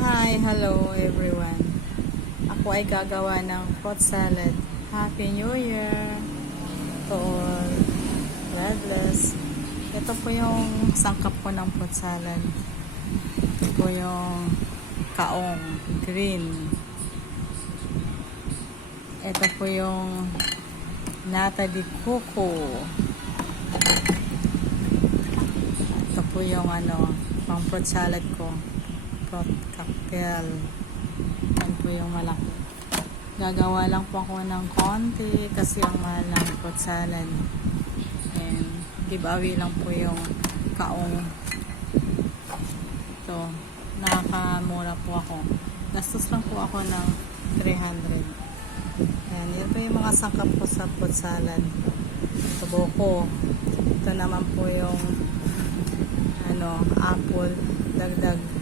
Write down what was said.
Hi, hello everyone. Ako ay gagawa ng fruit salad. Happy New Year to all. God bless. Ito po yung sangkap ko ng fruit salad. Ito po yung kaong green. Ito po yung nata di coco. Ito po yung pang fruit salad ko. Fruit cocktail. Yan po yung malaki. Gagawa lang po ako ng konti kasi ang mahal ng fruit salad. And giveaway lang po yung kaong. So, nakakamura po ako. Gastos lang po ako ng 300. Yan, yun po yung mga sangkap ko sa fruit salad. Ito buko. Ito naman po yung apple. Dagdag